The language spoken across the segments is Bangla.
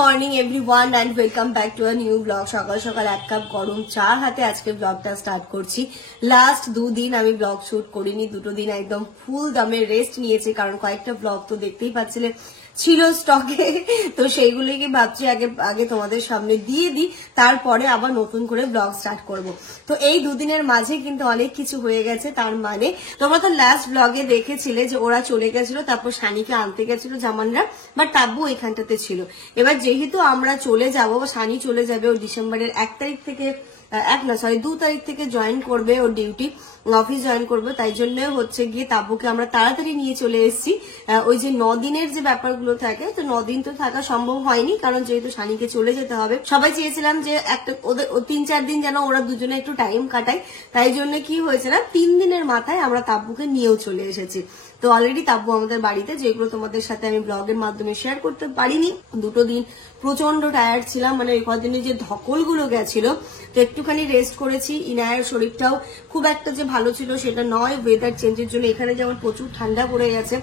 Morning everyone and welcome back to a new blog. সকাল সকাল এক কাপ গরম চা হাতে আজকে ব্লগটা স্টার্ট করছি। লাস্ট দুদিন আমি ব্লগ শুট করিনি, দুটো দিন একদম ফুল দমে রেস্ট নিয়েছি, কারণ কয়েকটা ব্লগ তো দেখতেই পাচ্ছিলে ছিল স্টকে, তো সেইগুলোকে ভাবছি আগে তোমাদের সামনে দিয়ে দিই, তারপরে আবার নতুন করে ব্লগ স্টার্ট করব। তো এই দুদিনের মাঝে কিন্তু অনেক কিছু হয়ে গেছে। তার মানে তোমরা তো লাস্ট ব্লগে দেখেছিলে যে ওরা চলে গেছিল, তারপর সানিকে আনতে গেছিল জামানরা, বাট তাব্বু এখানটাতে ছিল। এবার যেহেতু আমরা চলে যাব, সানি চলে যাবে ও ডিসেম্বরের 2 তারিখ থেকে জয়েন করবে, ওর ডিউটি অফিস জয়েন করবে, তাই জন্য হচ্ছে গিয়ে তাব্বুকে আমরা তাড়াতাড়ি নিয়ে চলে এসেছি। ওই যে 9 দিনের যে ব্যাপারগুলো থাকে, তো 9 দিন তো থাকা সম্ভব হয়নি, কারণ যেহেতু সানিকে চলে যেতে হবে। সবাই চেয়েছিলাম যে একটা ওদের 3-4 দিন যেন ওরা দুজনে একটু টাইম কাটায়, তাই জন্য কি হয়েছে না 3 দিনের মাথায় আমরা তাব্বুকে নিয়েও চলে এসেছি। তো অলরেডি তাব্বু আমাদের বাড়িতে, যেগুলো তোমাদের সাথে আমি ব্লগের মাধ্যমে শেয়ার করতে পারিনি। দুটো দিন প্রচন্ড টায়ার্ড ছিলাম, মানে এই কদিনে যে ধকলগুলো গেছিল, তো একটুখানি রেস্ট করেছি। ইনায়ের শরীরটাও খুব একটা যে ভালো ছিল সেটা নয়, ওয়েদার চেঞ্জের জন্য এখানে যেমন প্রচুর ঠান্ডা পড়ে গেছে,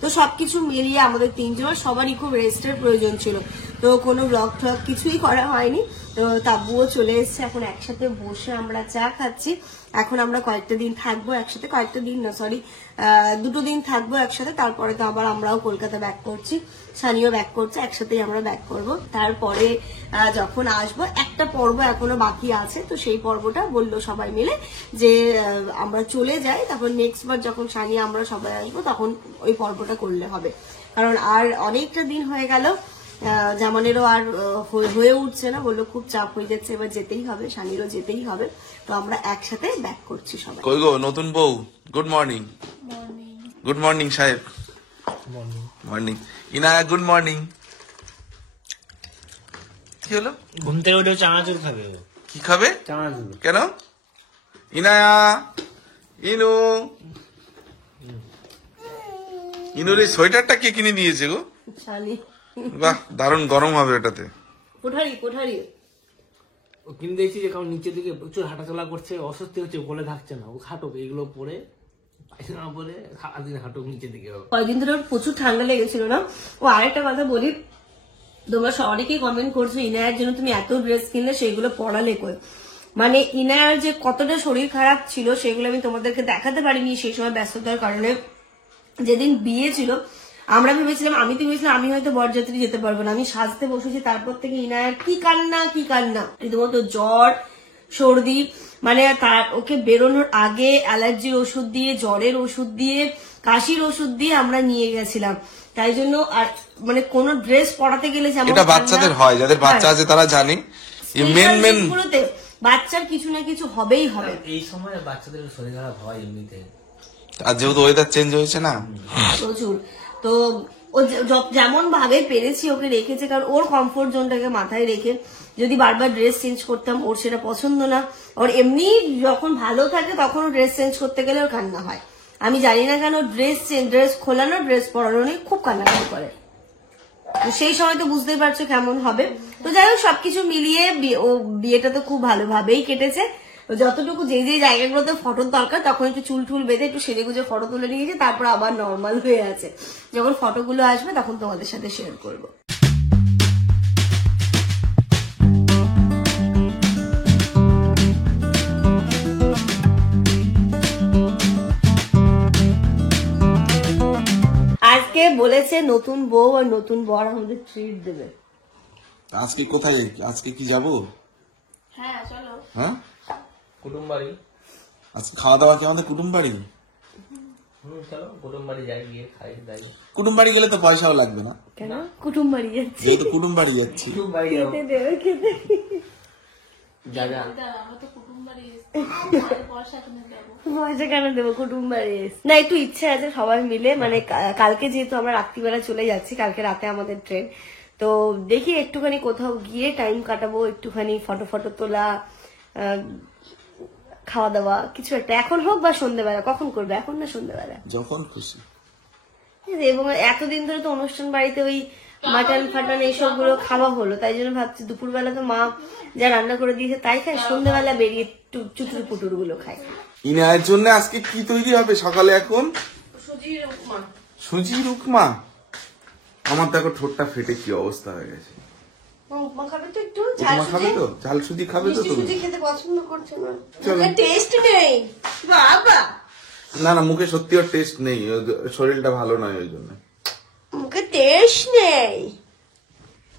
তো সবকিছু মিলিয়ে আমাদের তিনজনের সবারই খুব রেস্টের প্রয়োজন ছিল। তো কোনো ব্লগ ট্লগ কিছুই করা হয়নি। তো তাব্বুও চলে এসছে, এখন একসাথে বসে আমরা চা খাচ্ছি। এখন আমরা কয়েকটা দিন থাকবো একসাথে, কয়েকটা দিন না সরি 2 দিন থাকবো একসাথে, তারপরে তো আবার আমরাও কলকাতা ব্যাক করছি, সানিও ব্যাক করছে, একসাথেই আমরা ব্যাক করব। তারপরে যখন আসবো একটা পর্ব এখনো বাকি আছে, তো সেই পর্বটা বললো সবাই মিলে যে আমরা চলে যাই, তারপর নেক্সট বার যখন সানি আমরা সবাই আসবো তখন ওই পর্বটা করলে হবে, কারণ আর অনেকটা দিন হয়ে গেল, জামানেরও আর হয়ে উঠছে না, বললো খুব চাপ হয়ে যাচ্ছে, এবার যেতেই হবে, সানিরও যেতেই হবে। তো আমরা একসাথে ব্যাক করছি সবাই। কই গো নতুন বউ, গুড মর্নিং। গুড মর্নিং সাহেব। Morning Inaya, good morning. কি হলো? ঘুম থেকে উঠে চানাচুর খাবে। কি খাবে? চানাচুর। কেন? ইনায়া, ইনু, ইনুর এই সোয়েটারটা কে কিনে দিয়েছে গো? সানি। বাহ, দারুণ গরম হবে এটাতে। কোঠারি ও কিনে দিয়েছি যে কারণ নিচের দিকে প্রচুর হাঁটাচলা করছে, অস্বস্তি হচ্ছে, বলে থাকছে না, ও খাটুক এগুলো পরে পায়খানা পরে সারাদিন হাঁটুক নিচের দিকে। কয়েকদিন ধরে প্রচুর ঠান্ডা লেগেছিল না। ও আরেকটা কথা বলি, তোমরা অনেকেই কমেন্ট করছো ইনায়ার জন্য তুমি এত ড্রেস কিনলে, সেইগুলো পড়ালে কই। মানে ইনায়ার যে কতটা শরীর খারাপ ছিল সেগুলো আমি তোমাদেরকে দেখাতে পারিনি সেই সময় ব্যস্ততার কারণে। যেদিন বিয়ে ছিল আমরা ভেবেছিলাম, আমি তো ভেবেছিলাম আমি হয়তো বরযাত্রী যেতে পারবো না, আমি সাজতে বসেছি, তারপর থেকে ইনায়ার কি কান্না রীতিমতো জ্বর সর্দি, মানে তার ওকে বেরোনোর আগে অ্যালার্জির ওষুধ দিয়ে, জ্বরের ওষুধ দিয়ে, কাশির ওষুধ দিয়ে আমরা নিয়ে গেছিলাম। তাই জন্য আর মানে কোন ড্রেস পরাতে গেলে যেমন এটা বাচ্চাদের হয়, যাদের বাচ্চা আছে তারা জানে, গুলোতে বাচ্চার কিছু না কিছু হবেই হবে। এই সময় বাচ্চাদের শরীর খারাপ হয় এমনিতে, আর যেহেতু ওয়েদার চেঞ্জ হয়েছে না প্রচুর। তো ও যেমন ভাবে পেরেছি ওকে রেখেছে, কারণ ওর কমফোর্ট জোনটাকে মাথায় রেখে যদি বারবার ড্রেস চেঞ্জ করতাম, ওর সেটা পছন্দ না। ওর এমনি যখন ভালো থাকে তখন ড্রেস চেঞ্জ করতে গেলে ওর কান্না হয়, আমি জানি না কেন, ড্রেস খোলানো ড্রেস পরানো নিয়ে খুব কান্নাকাটি করে। তো সেই সময় তো বুঝতেই পারছো কেমন হবে। তো যাই হোক, সবকিছু মিলিয়ে ও বিয়েটা তো খুব ভালোভাবেই কেটেছে। যতটুকু যে জায়গাগুলোতে ফটোর দরকার তখন একটু চুল টুল বেঁধে একটু সেরে গুজে ফটো তুলে নিয়েছে, তারপর আবার নর্মাল হয়ে আছে। যখন ফটোগুলো আসবে তখন তোমাদের সাথে শেয়ার করব। আজকে বলেছে নতুন বউ আর নতুন বর আমাদের ট্রিট দেবে। আজকে কোথায়, আজকে কি যাবো? হ্যাঁ চলো। হ্যাঁ, কুটুম বাড়ি। আজকে খাওয়া দাওয়া কি আমাদের কুটুম বাড়ি? চলো কুটুম বাড়ি যাই, গিয়ে খাই দাই। কুটুম বাড়ি গেলে তো পয়সাও লাগবে না। কেন? কুটুম বাড়ি যাচ্ছি, যেহেতু কুটুম বাড়ি যাচ্ছি। কুটুম বাড়ি যাবো। খেতে দেবে, খেতে যা যা। পয়সা কেন দেবো, কুটুম বাড়ি না, একটু ইচ্ছে আছে সবাই মিলে, মানে কালকে যেহেতু আমরা রাত্রিবেলা চলে যাচ্ছি, কালকে রাতে আমাদের ট্রেন, তো দেখি একটুখানি কোথাও গিয়ে টাইম কাটাবো, একটুখানি ফটো তোলা, খাওয়া দাওয়া কিছু একটা, এখন হোক বা সন্ধ্যেবেলা, কখন করবে, এখন না সন্ধ্যেবেলা, যখন খুশি। এবং এতদিন ধরে তো অনুষ্ঠান বাড়িতে ওই মাটন ফাটন এইসব গুলো খাওয়া হলো, তাই জন্য ভাবছি দুপুরবেলা তো মা যা রান্না করে দিয়েছে তাই খায়, সন্ধ্যেবেলা বেরিয়ে চুটুর পুটুর গুলো খায়। ইনায়ের জন্য আজকে কি তৈরি হবে সকালে? এখন সুজির উপমা। আমার দেখো ঠোঁটটা ফেটে কি অবস্থা হয়ে গেছে। উপমা খাবে তো একটু ঝাল উপমা খাবে সুজি? তো? ঝাল সুজি খাবে তো মিষ্টি তুমি? সুজি খেতে পছন্দ করছে না। চলো। টেস্ট নেই বাবা, না না, মুখে সত্যি ওর টেস্ট নেই, ওর শরীরটা ভালো নয় ওই জন্য। মুখে টেস্ট নেই,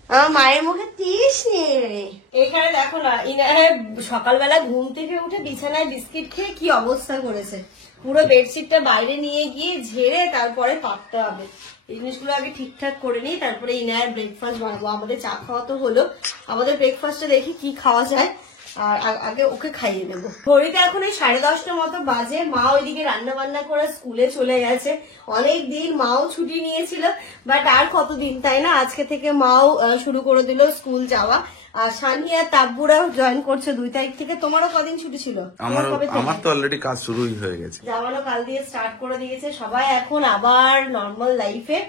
আমার মায়ের মুখে টেস্ট নেই। এখানে দেখো না, ইনারে সকালবেলা ঘুম থেকে উঠে বিছানায় বিস্কিট খেয়ে কি অবস্থা করেছে। পুরো বেডশিটটা বাইরে নিয়ে গিয়ে ঝেড়ে তারপরে পাততে হবে। এই জিনিসগুলো আগে ঠিকঠাক করে নিই, তারপরে ইনার ব্রেকফাস্ট বানাবো। আমাদের চা খাওয়া তো হলো, আমাদের ব্রেকফাস্টে দেখি কি খাওয়া যায়, আর আগে ওকে খাইয়ে দেবো। ঘড়িতে এখন এই 10:30 মতো বাজে। মা ওইদিকে রান্না বান্না করে স্কুলে চলে গেছে। অনেক দিন মাও ছুটি নিয়েছিল, বাট আর কতদিন, তাই না? আজকে থেকে মাও শুরু করে দিল স্কুল যাওয়া। আর সানি আর তাব্বুরাও জয়েন করছে 2 তারিখ থেকে। তোমারও কদিন ছুটি ছিল? আমার তো অলরেডি কাজ শুরুই হয়ে গেছে। জামানো কাল দিয়ে স্টার্ট করে দিয়েছে। সবাই এখন আবার নর্মাল লাইফে।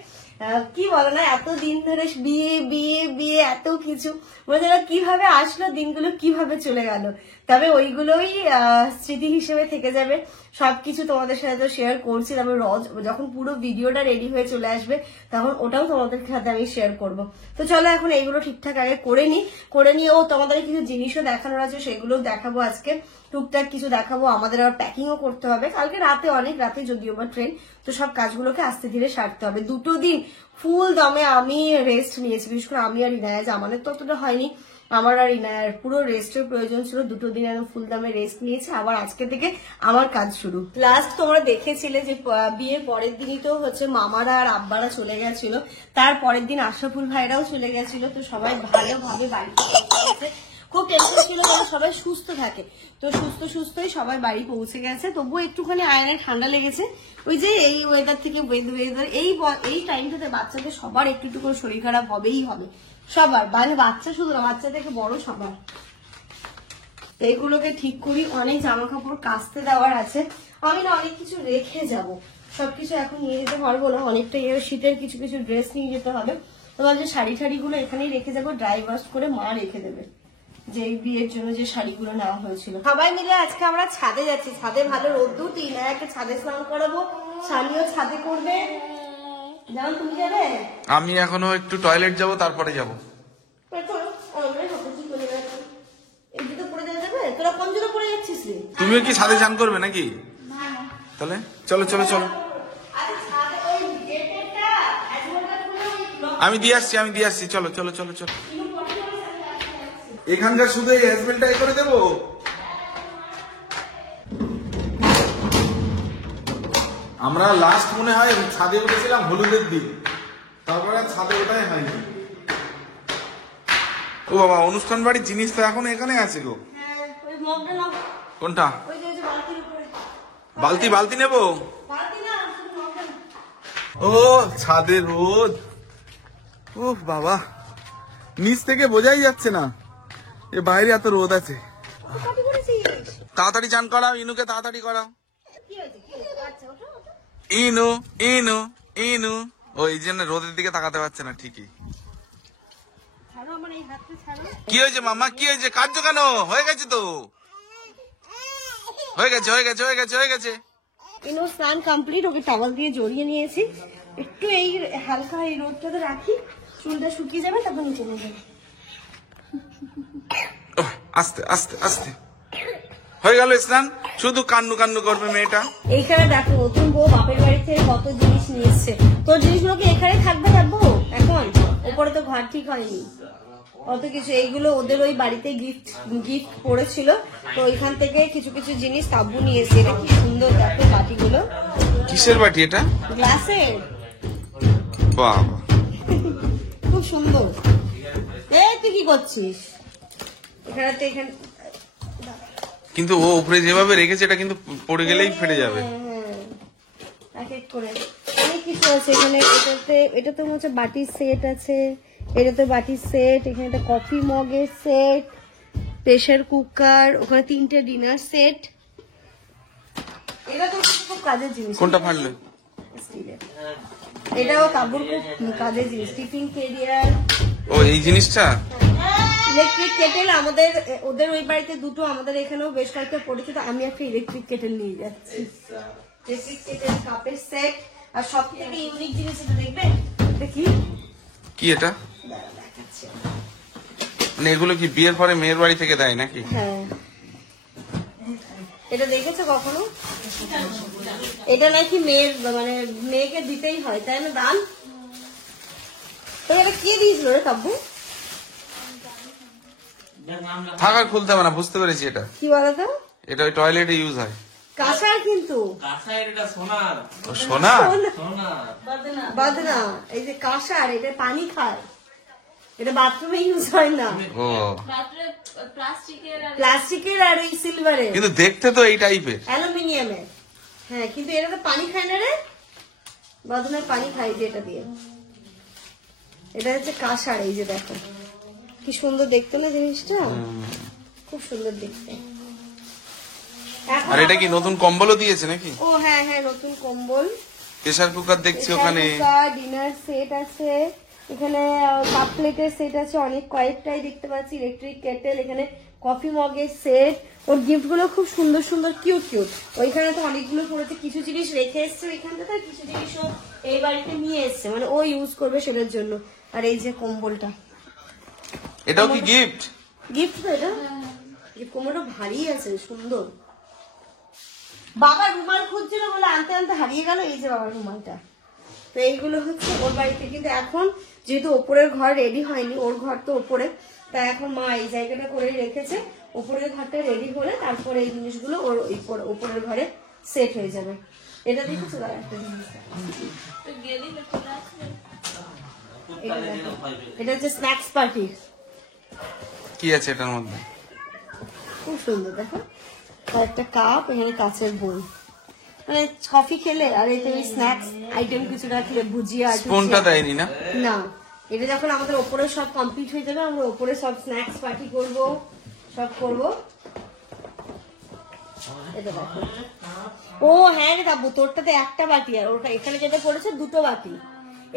কি বলো না, এতদিন ধরে বিয়ে বিয়ে বিয়ে এত কিছু, মানে কিভাবে আসলো, দিনগুলো কিভাবে চলে গেল। তবে ওইগুলোই স্মৃতি হিসেবে থেকে যাবে। সবকিছু তোমাদের সাথে তো শেয়ার করছি, তবে যখন পুরো ভিডিওটা রেডি হয়ে চলে আসবে তখন ওটাও তোমাদের সাথে আমি শেয়ার করব। তো চলো এখন এইগুলো ঠিকঠাক আগে করে নিয়ে তোমাদের কিছু জিনিসও দেখানোর আছে, সেগুলো দেখাবো আজকে। টুকটাক কিছু দেখাবো, আমাদের আবার প্যাকিংও করতে হবে। কালকে রাতে, অনেক রাতে যদিও বা ট্রেন, তো সব কাজগুলোকে আস্তে ধীরে সারতে হবে। 2 দিন ফুল দমে আমি রেস্ট নিয়েছি, বিশেষ করে আমি আর ইনায়া। আমাদের তো অতটা হয়নি, আমার আর ইনায়ার পুরো রেস্টের প্রয়োজন ছিল। 2 দিন আমি ফুল দমে রেস্ট নিয়েছি, আবার আজকে থেকে আমার কাজ শুরু। লাস্ট তোমরা দেখেছিলে যে বিয়ের পরের দিনই তো হচ্ছে মামারা আর আব্বারা চলে গেছিল, তার পরের দিন আশরাফুল ভাইরাও চলে গেছিল। তো সবাই ভালোভাবে বাড়িতে পৌঁছে, খুব টেনশন ছিল যেন সবাই সুস্থ থাকে। তো সুস্থই সবাই বাড়ি পৌঁছে গেছে। তবুও একটুখানি আয়নায় ঠান্ডা লেগেছে। ওই যে এই ওয়েদার থেকে ওয়েদার এই টাইমটাতে বাচ্চাদের সবার একটু একটু করে শরীর খারাপ হবেই হবে, সবার, মানে বাচ্চা শুধু না, বাচ্চা থেকে বড় সবার। তো এইগুলোকে ঠিক করি, অনেক জামা কাপড় কাচতে দেওয়ার আছে। আমি না অনেক কিছু রেখে যাব, সবকিছু এখন নিয়ে যেতে পারবো না। অনেকটা শীতের কিছু কিছু ড্রেস নিয়ে যেতে হবে। তো ভাবছি শাড়ি ঠাড়িগুলো এখানেই রেখে যাবো, ড্রাই ওয়াশ করে মা রেখে দেবে, যে বিয়ের জন্য যে শাড়িগুলো নেওয়া হয়েছিল। সবাই মিলে আজকে আমরা ছাদে যাচ্ছি। ছাদে ভালো রোদ্দুর, ইনায়াকে ছাদে স্নান করাবো, শালিও ছাদে করবে। যেমন তুমি যাবে, আমি এখনো একটু টয়লেট যাব, তারপরে যাব। তোরা কোন জন্য পড়ে যাচ্ছিস রে? তুমিও কি ছাদে চান করবে নাকি? তাহলে চলো চলো চলো, আমি দিয়ে আসছি, চলো চলো চলো চলো। এখানকার শুধু এই হেসবেলটাই করে দেবো। আমরা লাস্ট মনে হয় ছাদে উঠেছিলাম হলুদের দিন, তারপরে ছাদে ওঠাই হয়নি। ও বাবা, অনুষ্ঠান বাড়ির জিনিস তো এখন এখানে আছে গো। কোনটা? বালতি নেবো? ও ছাদে রোদ, উফ বাবা, নিচ থেকে বোঝাই যাচ্ছে না এ বাইরে এত রোদ আছে। তাড়াতাড়ি চান করাও, ইনুকে তাড়াতাড়ি করাও। ইনু ও এই জন্য রোদের দিকে তাকাতে পারছে না ঠিকই। কি হয়েছে মামা, কি হয়েছে? কাঁদছো কেন? হয়ে গেছে তো, হয়ে গেছে। ইনো স্নান কমপ্লিট, ওকে টাওয়াল দিয়ে জড়িয়ে নিয়েছি। একটু এই হালকা এই রোদটাতে রাখি, চুলটা শুকিয়ে যাবে, তারপর নিচে নিয়ে যাবে। আস্তে আস্তে আস্তে হয়ে গেল স্নান, শুধু কান্নু করবে মেয়েটা। এইখানে দেখো, নতুন বউ বাপের বাড়ি থেকে কত জিনিস নিয়ে এসছে। তোর জিনিসগুলোকে এখানে থাকবে যাবো এখন, উপরে তো ঘর ঠিক হয়নি, কত কিছু। এইগুলো ওদের ওই বাড়িতে গিফট পড়েছিল, তো ওইখান থেকে কিছু কিছু জিনিস তাব্বু নিয়ে এসছে। এটা কি সুন্দর দেখো বাটিগুলো। কিসের বাটি এটা? গ্লাসের। বাবা খুব সুন্দর। এই তুই কি করছিস এখানে? কিন্তু ও উপরে যেভাবে রেখেছে এটা কিন্তু পড়ে গেলেই ফেটে যাবে। এক এক করে অনেক কিছু আছে এখানে। এটাতে হচ্ছে বাটির সেট আছে, এটাতে বাটির সেট, এখানে একটা কফি মগের সেট, প্রেসার কুকার, ওখানে 3টে ডিনার সেট। এটা তো খুব কাজের জিনিস। কোনটা ফাটলো? এটাও কাপড়, খুব কাজের জিনিস। টিফিন ক্যারিয়ার, ও এই জিনিসটা। ইলেকট্রিক কেটেল, আমাদের ওদের ওই বাড়িতে 2টো, আমাদের এখানেও বেশ কয়েকটা পড়েছে। তো আমি একটা ইলেকট্রিক কেটেল নিয়ে যাচ্ছি। ইলেকট্রিক কেটেল, কাপের সেট, আর সব থেকে ইউনিক জিনিস এটা দেখবে। দেখি কি এটা? মানে এগুলো কি বিয়ের পরে মেয়ের বাড়ি থেকে দেয় নাকি? হ্যাঁ, এটা দেখেছো কখনো? এটা নাকি মেয়ের মানে মেয়েকে দিতেই হয়, তাই না? দান তো এটা কে দিয়েছিল রে কাব্বু? থাক আর খুলতে হবে না, বুঝতে পেরেছি। এটা কি বলতো? এটা ওই টয়লেটে ইউজ হয়। কাঁসার কিন্তু ও সোনা? বাদনা, এই যে কাঁসার, এটা পানি খায়, এটা বাথরুমে ইউজ হয় না। ও প্লাস্টিকের আর এই সিলভারের, কিন্তু দেখতে তো এই টাইপের। অ্যালুমিনিয়ামের। হ্যাঁ, কিন্তু এটা তো পানি খায় না রে, বাদনার পানি খায় যে এটা দিয়ে। এটা হচ্ছে কাঁসার, এই যে দেখো কি সুন্দর দেখতে না জিনিসটা, খুব সুন্দর দেখতে। এখন আর এটা কি নতুন কম্বলও দিয়েছে নাকি? ও হ্যাঁ হ্যাঁ, নতুন কম্বল, প্রেসার কুকার দেখছি ওখানে। ডিনার সেট আছে এখানে, কাপ প্লেটের সেট আছে অনেক কয়েকটাই দেখতে পাচ্ছি, ইলেকট্রিক কেটেল, এখানে কফি মগের সেট। ওর গিফট গুলো খুব সুন্দর সুন্দর, কিউট কিউট। ওইখানে তো অনেকগুলো পড়েছে, কিছু জিনিস রেখে এসছে ওইখান থেকে, কিছু জিনিস ও এই বাড়িতে নিয়ে এসছে, মানে ও ইউজ করবে সেটার জন্য। আর এই যে কম্বলটা, এটাও কি গিফট? গিফট তো এটা, গিফট কম্বলটা ভারী আছে, সুন্দর। বাবা রুমাল খুঁজছিল বলে আনতে আনতে হারিয়ে গেল, এই যে বাবার রুমালটা। তো এইগুলো হচ্ছে ওর বাড়িতে, কিন্তু এখন যেহেতু ওপরের ঘর রেডি হয়নি, ওর ঘর তো ওপরে, তাই এখন মা এই জায়গাটা করে রেখেছে। ওপরের ঘরটা রেডি হলে তারপরে এই জিনিসগুলো ওর ওপরের ঘরে সেট হয়ে যাবে। এটা দেখেছো একটা জিনিস, এটা হচ্ছে স্ন্যাক্স পার্টি। কি আছে এটার মধ্যে? খুব সুন্দর দেখো, আর একটা কাপ, এখানে কাঁচের বোল, মানে কফি খেলে আর এতে ওই স্ন্যাক্স আইটেম কিছু রাখলে, ভুজিয়া। স্পুনটা দেয়নি না? না, এটা যখন আমাদের ওপরে সব কমপ্লিট হয়ে যাবে, আমরা ওপরে সব স্ন্যাক্স পার্টি করব, সব করব। এটা দেখো, ও হ্যাঁ রে বাবু, তোরটাতে একটা বাটি, আর ওটা এখানে যেটা পড়েছে দুটো বাটি।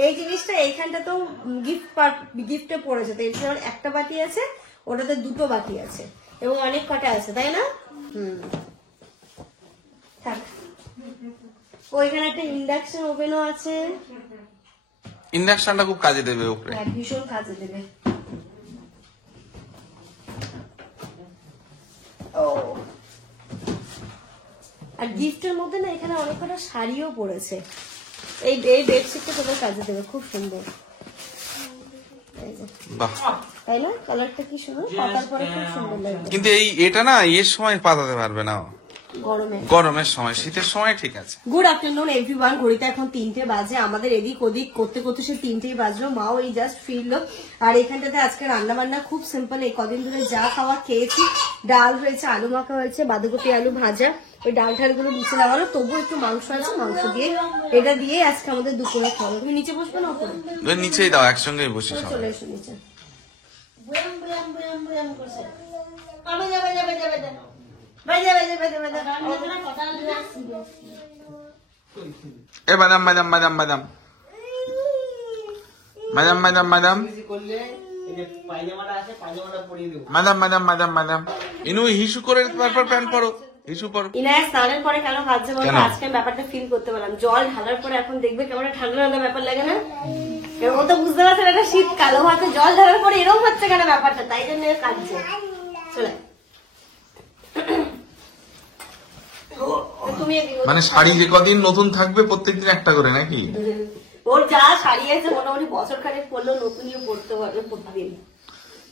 এই জিনিসটা এইখানটা তো গিফটে পড়েছে, তো এর একটা বাটি আছে, ওটাতে দুটো বাটি আছে, এবং অনেক কটা আছে, তাই না? থাক। ওইখানে একটা ইন্ডাকশন ওভেনও আছে, ইন্ডাকশনটা খুব কাজে দেবে উপরে। হ্যাঁ, ভীষণ কাজে দেবে। ও, আর গিফটের মধ্যে না এখানে অনেক কটা শাড়িও পড়েছে, এই বেডশিটটা তোদের কাজে দেবে, খুব সুন্দর। এই যে, বাহ, তাই না? কালারটা কি সুন্দর, পাতার পরে খুব সুন্দর লাগবে কিন্তু এটা না এর সময় পাতাতে পারবে না, গরমে। গরমের সময়, শীতের সময় ঠিক আছে। গুড আফটারনুন এভরিওয়ান, ঘড়িতে এখন 3টে বাজে, আমাদের এদিক ওদিক করতে করতে সে 3টেই বাজলো, মাও এই জাস্ট ফিরলো। আর এখানটাতে আজকে রান্না বান্না খুব সিম্পল, এই কদিন ধরে যা খাওয়া খেয়েছি, ডাল হয়েছে, আলু মাখা হয়েছে, বাঁধাকপি আলু ভাজা, ওই ডাল ঠালগুলো নিচে লাগালো, তবু একটু মাংস আছে, মাংস দিয়ে এটা দিয়ে আজকে আমাদের দুপুরে খাওয়া। তুমি নিচে বসবে না ওপরে? নিচেই দাও, একসঙ্গেই বসি সবাই। চলে এসো নিচে। এ madam madam madam madam madam madam madam madam madam madam madam ইনু হিসু করে তারপর প্যান্ট পরো, হিসু পরো। ইনায়া স্নানের পরে কেন ভাবছে বলতো, কেন? আজকে ব্যাপারটা ফিল করতে পারলাম, জল ঢালার পরে এখন দেখবে কেমন ঠান্ডা ঠান্ডা ব্যাপার লাগে না, এরকম তো বুঝতে পারছেন, এটা শীতকাল, ও হাতে জল ঢালার পরে এরকম হচ্ছে কেন ব্যাপারটা, তাই জন্য কাঁদছে। চলে তুমি মানে শাড়ি যে কদিন নতুন থাকবে প্রত্যেকদিন একটা করে নাকি? ওর যা শাড়ি আছে মোটামুটি বছর খানেক পরলেও নতুনই পড়তে পারবে প্রতিদিন।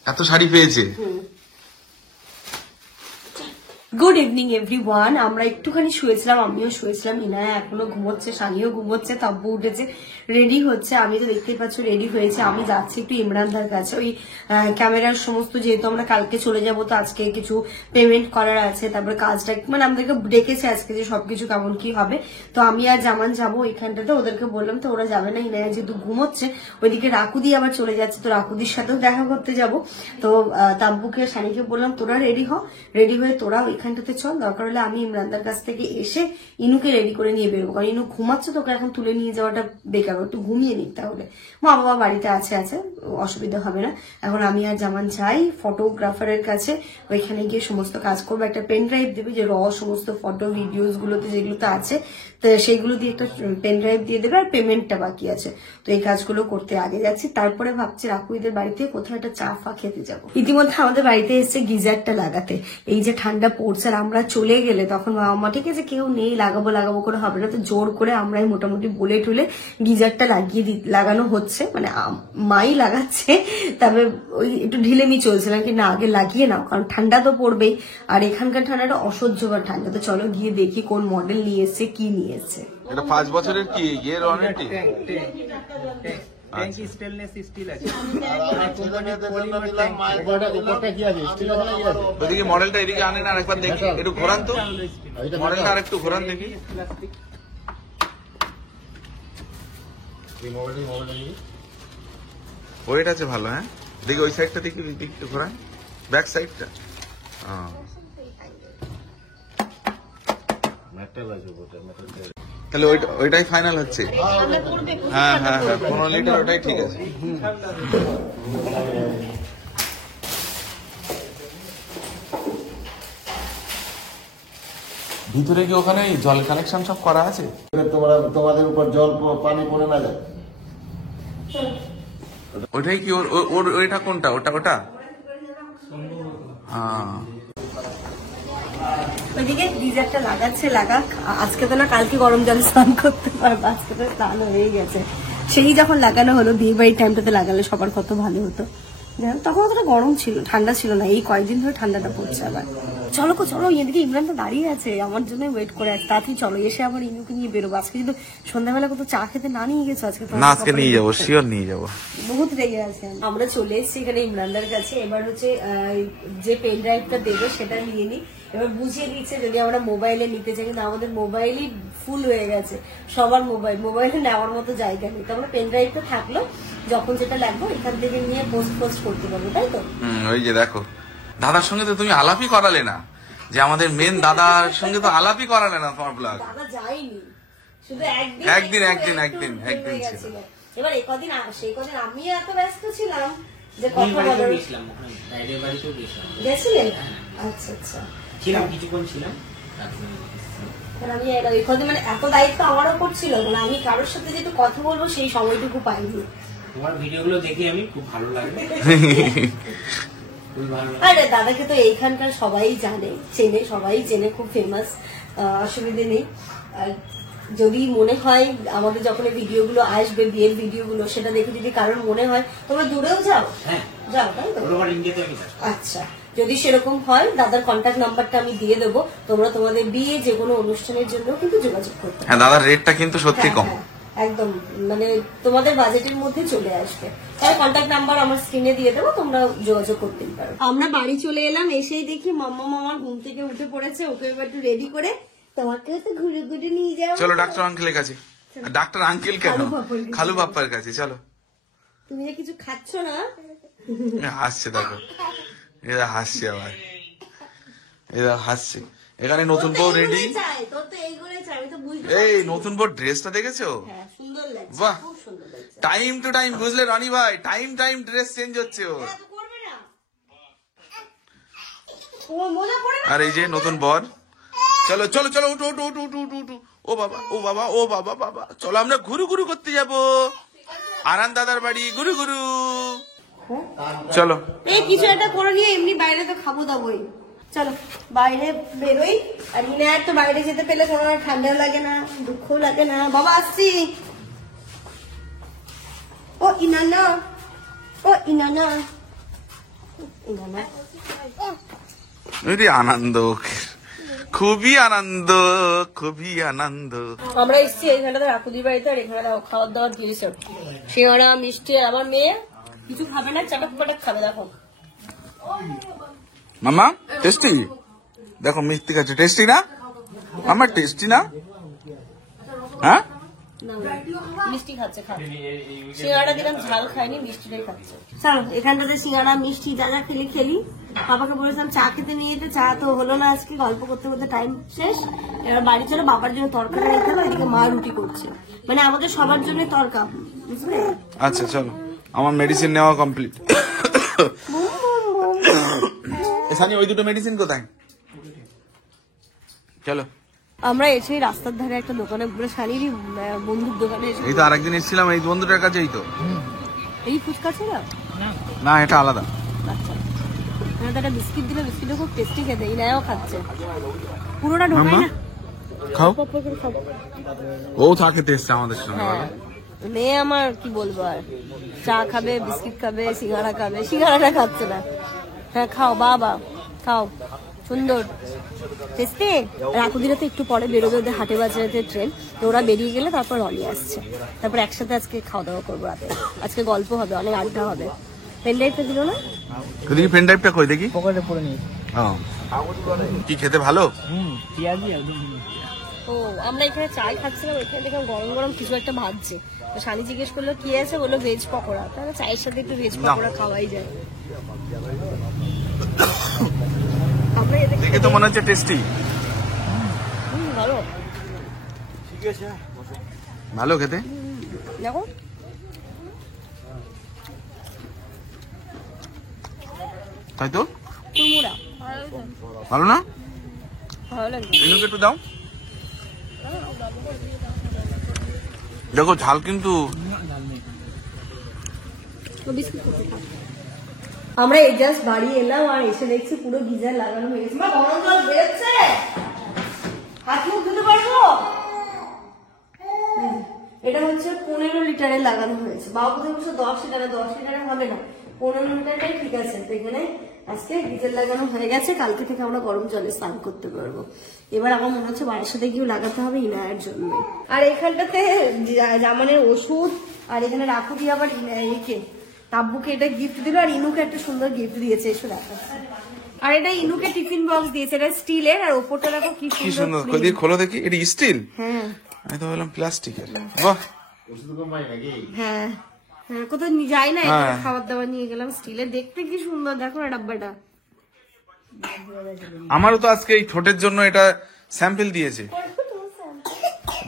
এত শাড়ি পেয়েছে। গুড ইভিনিং এভরিওয়ান, আমরা একটুখানি শুয়েছিলাম, আমিও শুয়েছিলাম, ইনায়া এখনো ঘুমোচ্ছে, সানিও ঘুমোচ্ছে, তাব্বু উঠেছে, রেডি হচ্ছে। আমি তো দেখতেই পাচ্ছ রেডি হয়েছে, আমি যাচ্ছি একটু ইমরানদার কাছে, ওই ক্যামেরার সমস্ত, যেহেতু আমরা কালকে চলে যাব, তো আজকে কিছু পেমেন্ট করার আছে, তারপরে কাজটা মানে আমাদেরকে ডেকেছে আজকে যে সবকিছু কেমন কি হবে। তো আমি আর জামান যাবো ওইখানটাতে, ওদেরকে বললাম, তো ওরা যাবে না, ইনায়া যেহেতু ঘুমোচ্ছে, ওইদিকে রাকুদি আবার চলে যাচ্ছে, তো রাকুদির সাথেও দেখা করতে যাব। তো তাব্বুকে সানিকে বললাম তোরা রেডি হ, রেডি হয়ে তোরা এখানটাতে চল, দরকার হলে আমি ইমরানদার কাছ থেকে এসে ইনুকে রেডি করে নিয়ে বেরোবো, কারণ ইনু ঘুমাচ্ছে, তোকে এখন তুলে নিয়ে যাওয়াটা বেকার, একটু ঘুমিয়ে নিক, তাহলে মা বাবা বাড়িতে আছে অসুবিধা হবে না। এখন আমি আর জামান যাই ফটোগ্রাফারের কাছে, ওইখানে গিয়ে সমস্ত কাজ করবো, একটা পেন ড্রাইভ দেবে যে সমস্ত ফটো ভিডিওস গুলোতে যেগুলোতে আছে, তো সেইগুলো দিয়ে একটা পেন ড্রাইভ দিয়ে দেবে, আর পেমেন্টটা বাকি আছে। তো এই কাজগুলো করতে আগে যাচ্ছি, তারপরে ভাবছি রাকুইদের বাড়িতে কোথাও একটা চা ফা খেতে যাবো। ইতিমধ্যে আমাদের বাড়িতে এসছে গিজারটা লাগাতে। এই যে ঠান্ডা পড়ছে আর আমরা চলে গেলে তখন বাবা মা ঠিক আছে কেউ নেই, লাগাবো করে হবে না, তো জোর করে আমরাই মোটামুটি বলে টুলে গিজারটা লাগানো হচ্ছে, মানে মাই লাগাচ্ছে। তবে ওই একটু ঢিলেমি চলছিল কি না আগে লাগিয়ে নাও, কারণ ঠান্ডা তো পড়বেই, আর এখানকার ঠান্ডাটা অসহ্যকর ঠান্ডা। তো চলো গিয়ে দেখি কোন মডেল নিয়ে এসছে, কি নিয়ে এসছে। এটা 5 বছরের কি ইয়ের ওয়ারেন্টি? ট্যাঙ্ক স্টেনলেস স্টিল আছে। ওদিকে মডেলটা এদিকে আনেন আর একবার দেখি, একটু ঘোরান তো মডেলটা, আর একটু ঘোরান দেখি। ওয়েট আছে ভালো, হ্যাঁ দেখি ওই সাইডটা দেখি, একটু ঘোরান ব্যাক সাইডটা। তাহলে ওইটাই ফাইনাল হচ্ছে। হ্যাঁ 15 লিটার ওটাই ঠিক আছে। ভিতরে কি ওখানে জল কানেকশন সব করা আছে? তোমাদের উপর জল পানি পড়ে না যায়। ওইটাই কি ওর ওইটা কোনটা? ওটা হ্যাঁ। ওইদিকে গিজারটা লাগাক, আজকে তো না কালকে গরম জলে স্নান করতে পারবো, আজকে তো স্নান হয়ে গেছে। সেই যখন লাগানো হলো বিয়ে বাড়ির টাইমটাতে লাগালে সবার কত ভালো হতো। তখন অতটা গরম ছিল, ঠান্ডা ছিল না, এই কয়েকদিন ধরে ঠান্ডাটা পড়ছে আবার। চলো এদিকে ইমরান তো দাঁড়িয়ে আছে আমার জন্য ওয়েট করে আছে, তাড়াতাড়ি চলো, এসে আবার ইনুকে নিয়ে বেরোবো। আজকে কিন্তু সন্ধ্যাবেলা কত চা খেতে না নিয়ে গেছো? আজকে না আজকে নিয়ে যাবো, শিওর নিয়ে যাবো। বহুত রেগে আছে। আমরা চলে এসেছি এখানে ইমরানদার কাছে। এবার হচ্ছে যে পেন ড্রাইভটা দেবে সেটা নিয়ে নিই। এবার বুঝিয়ে দিচ্ছে যদি আমরা মোবাইলে নিতে চাই, কিন্তু আমাদের মোবাইলই ফুল হয়ে গেছে, সবার মোবাইলে নেওয়ার মতো জায়গা নেই। তো আমরা পেন ড্রাইভটা থাকলো, যখন যেটা লাগবে এখান থেকে নিয়ে পোস্ট করতে পারবো, তাই তো? ওই যে দেখো দাদার সঙ্গে তো তুমি আলাপই করালে না, যে আমাদের মেন দাদার সঙ্গে তো আলাপই করালে না তোমার ব্লগ। দাদা যায়নি, শুধু একদিন ছিল। এবার সেই কদিন আমি এত ব্যস্ত ছিলাম যে কথা বলার। গেছিলেন? আচ্ছা ছিলাম, কিছুক্ষণ ছিলাম। আমি এই কদিন মানে এত দায়িত্ব আমার ওপর ছিল, মানে আমি কারোর সাথে যেটু কথা বলবো সেই সময়টুকু পাইনি। তোমার ভিডিওগুলো দেখি আমি, খুব ভালো লাগে। আরে দাদাকে তো এইখানকার সবাই চেনে, খুব ফেমাস, অসুবিধে নেই। আর যদি মনে হয় আমাদের যখন এই ভিডিওগুলো আসবে, বিয়ের ভিডিওগুলো, সেটা দেখে যদি কারোর মনে হয় তোমরা দূরেও যাও, যাও তাই তো? আচ্ছা, যদি সেরকম হয় দাদার কন্ট্যাক্ট নাম্বারটা আমি দিয়ে দেবো, তোমরা তোমাদের বিয়ে যে কোনো অনুষ্ঠানের জন্য কিন্তু যোগাযোগ করতে। হ্যাঁ দাদার রেটটা কিন্তু সত্যি কম, একদম মানে তোমাদের বাজেটের মধ্যে চলে আসবে। তাই কন্ট্যাক্ট নাম্বার আমার স্ক্রিনে দিয়ে দেবো, তোমরা যোগাযোগ করতেই পারো। আমরা বাড়ি চলে এলাম, এসেই দেখি মামার ঘুম থেকে উঠে পড়েছে, ওকে এবার একটু রেডি করে তোমাকে তো ঘুরে নিয়ে যাও। চলো ডাক্তার আঙ্কেলের কাছে। ডাক্তার আঙ্কেল কেন, খালু বাপ্পার কাছে চলো। তুমি যে কিছু খাচ্ছ না? হাসছে দেখো, এরা হাসছে আবার, এরা হাসছে। এখানে নতুন বউ রেডি। এই নতুন বউ ড্রেসটা দেখেছো? বাহ, টাইম টু টাইম, বুঝলে রনি ভাই, টাইম ড্রেস চেঞ্জ হচ্ছে ওর। আর এই যে নতুন বর, চলো উঠো। ও বাবা, চলো আমরা ঘুরু করতে যাবো আরান দাদার বাড়ি, ঘুরু। চলো এই কিছু একটা করে নিয়ে, এমনি বাইরে তো খাবো দাবোই। চলো বাইরে বেরোই। আর ইনার তো বাইরে যেতে পেলে কোনো ঠান্ডাও লাগে না, দুঃখও লাগে না। বাবা আসছি। ও ইনানা আনন্দ, খুবই আনন্দ। আমরা এসছি এইখানটাতে রাকুদির বাড়িতে, আর এখানে খাওয়ার দাওয়ার দিয়েছে, সিঙ্গাড়া মিষ্টি। আর আমার মেয়ে কিছু খাবে না, চাটাক পাটাক খাবে। দেখো মামা টেস্টি, দেখো মিষ্টি খাচ্ছে, টেস্টি না মামা, টেস্টি না? হ্যাঁ মিষ্টি খাচ্ছে, সিঙ্গাড়া দিলাম, ঝাল খায়নি, মিষ্টিটাই খাচ্ছে। চলো এখানটাতে সিঙ্গাড়া মিষ্টি যা খেলি। বাবাকে বলেছিলাম চা খেতে নিয়ে যেতে, চা তো হলো না আজকে, গল্প করতে টাইম শেষ। এবার বাড়ি চলো, বাবার জন্য তরকারি নিতে হবে, এদিকে মা রুটি করছে, মানে আমাদের সবার জন্য তরকা, বুঝলে? আচ্ছা চলো, আমার মেডিসিন নেওয়া কমপ্লিট। সানি ওই দুটো মেডিসিন কোথায়? চলো আমরা এসে রাস্তার ধারে একটা দোকানে পুরো শাড়িরই বন্ধুর দোকানে এসে এই তো আরেকদিন এসেছিলাম এই বন্ধুটার কাছেই তো। এই ফুচকা ছিল না এটা আলাদা। আচ্ছা এখানে তো একটা বিস্কিট দিলে বিস্কিটটা খুব টেস্টি খেতে, এই নাও খাচ্ছে পুরোটা ঢোকাই না। খাও। পপ করে খাবো। ও চা খেতে এসছে আমাদের সঙ্গে। হ্যাঁ মেয়ে আমার কি বলবো আর, চা খাবে, বিস্কিট খাবে, সিঙ্গারা খাবে, সিঙ্গারাটা খাচ্ছে না। হ্যাঁ খাও বাবা খাও, সুন্দর টেস্টি। রাকুদিরা তো একটু পরে বেরোবে, ওদের হাটে বাজারেতে ট্রেন, তো ওরা বেরিয়ে গেলে তারপর রলি আসছে, তারপর একসাথে আজকে খাওয়া দাওয়া করবো রাতে। আজকে গল্প হবে, অনেক আড্ডা হবে। পেন ড্রাইভটা দিল না? দেখি পেন ড্রাইভটা কই দেখি। পকেটে পরে নিয়ে কি খেতে ভালো? পেঁয়াজি একদম। ও আমরা এখানে চাই খাচ্ছিলাম, এখানে দেখলাম গরম গরম কিছু একটা ভাজছে, তো শালি জিজ্ঞেস করলো কি আছে, বললো ভেজ পকোড়া। তাহলে চায়ের সাথে একটু ভেজ পকোড়া খাওয়াই যায়। আমরা এতে দেখে তো মনে হচ্ছে টেস্টি। ভালো ভালো খেতে। দেখো তাই তো কুমড়া ভালো না? ভালো লাগে। ইনুকে একটু দাও। দেখো ঝাল কিন্তু। আমরা এই জাস্ট বাড়ি এলাম আর এসে দেখছি পুরো গিজার লাগানো হয়ে গেছে। গরম জল বেরোচ্ছে, হাত মুখ ধুতে পারবো? এটা হচ্ছে 15 লিটারের লাগানো হয়েছে। বাবা কোথায় বলছে 10 লিটারে, 10 লিটারে হবে না, 15 লিটারটাই ঠিক আছে। তো এখানে আজকে গিজার লাগানো হয়ে গেছে, কালকে থেকে আমরা গরম জলে স্নান করতে পারবো। এবার আমার মনে হচ্ছে বাড়ির সাথে গিয়েও লাগাতে হবে ইনায়ের জন্য। আর এখানটাতে জামানের ওষুধ, আর এখানে রাখুদি আবার একে তাব্বুকে এটা গিফট দিল, আর ইনুকে একটা সুন্দর গিফট দিয়েছে, এসো দেখা। আর এটা ইনুকে টিফিন বক্স দিয়েছে, এটা স্টিলের, আর ওপরটা দেখো কি কি সুন্দর। সুন্দর। কই খোলো দেখি। এটা স্টিল? হ্যাঁ আমি তো বললাম প্লাস্টিকের। বাহ হ্যাঁ হ্যাঁ, কোথাও যাই না, হ্যাঁ। এখানে খাবার দাবার নিয়ে গেলাম স্টিলের, দেখতে কি সুন্দর। দেখো না ডাব্বাটা। আমারও তো আজকে এই ঠোঁটের জন্য এটা স্যাম্পল দিয়েছে।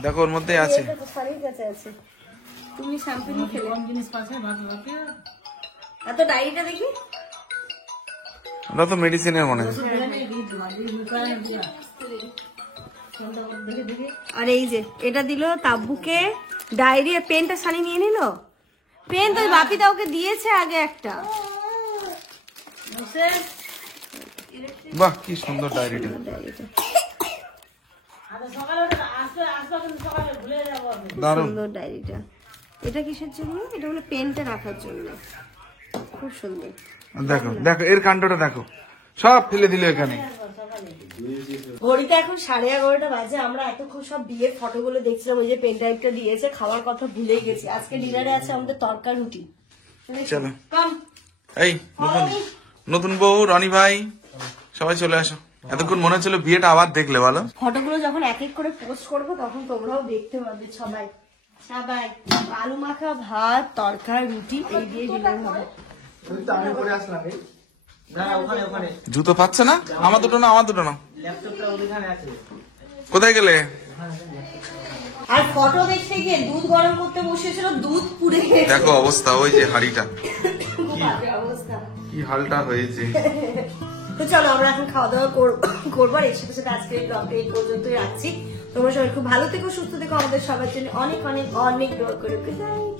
দেখো ওর মধ্যে আছে। এটা তো শাড়ির কাছে আছে, তুমি শ্যাম্পেন খেলে এত ডায়েরিটা দেখি। ওটা তো মেডিসিনের মনে হয়। আর এই যে এটা দিল তাব্বুকে ডায়েরি, আর পেনটা শাড়ি নিয়ে নিল। পেন তো বাপিদা ওকে দিয়েছে আগে একটা। বাহ কি সুন্দর ডায়েরিটা। ডায়েরিটা দারুণ। সুন্দর ডায়েরিটা। এটা কিসের জন্য? এটা হলো পেনটা রাখার জন্য, খুব সুন্দর। দেখো দেখো এর কাণ্ডটা দেখো, সব ফেলে দিল এখানে। ঘড়িতে এখন 11:30 বাজে। আমরা এতক্ষণ সব বিয়ের ফটোগুলো দেখছিলাম, ওই যে পেন ড্রাইভটা দিয়েছে, খাওয়ার কথা ভুলেই গেছি। আজকে ডিনারে আছে আমাদের তরকা রুটি। চলো কাম এই নতুন বউ রনি ভাই সবাই চলে আসো। এতক্ষণ মনে হচ্ছিল বিয়েটা আবার দেখলে বলো। ফটোগুলো যখন এক এক করে পোস্ট করবো তখন তোমরাও দেখতে পাবে। সবাই সবাই আলু মাখা ভাত, তরকা রুটি, এই দিয়ে ডিনার হবে। জুতো পাচ্ছে না? আমার দুটো না, আমার দুটো না। কোথায় গেলে? আর ফটো দেখতে গিয়ে দুধ গরম করতে বসেছিল, দুধ পুড়ে গেছে। দেখো অবস্থা, ওই যে হাড়িটা বাজে অবস্থা। কি হালটা হয়েছে। তো চলো আমরা এখন খাওয়া দাওয়া করবো। আর এর সাথে সাথে আজকে এই ব্লগটা এই পর্যন্তই রাখছি। তোমরা সবাই খুব ভালো থেকো, সুস্থ থেকো, আমাদের সবার জন্য অনেক অনেক অনেক দোয়া করো। Good night.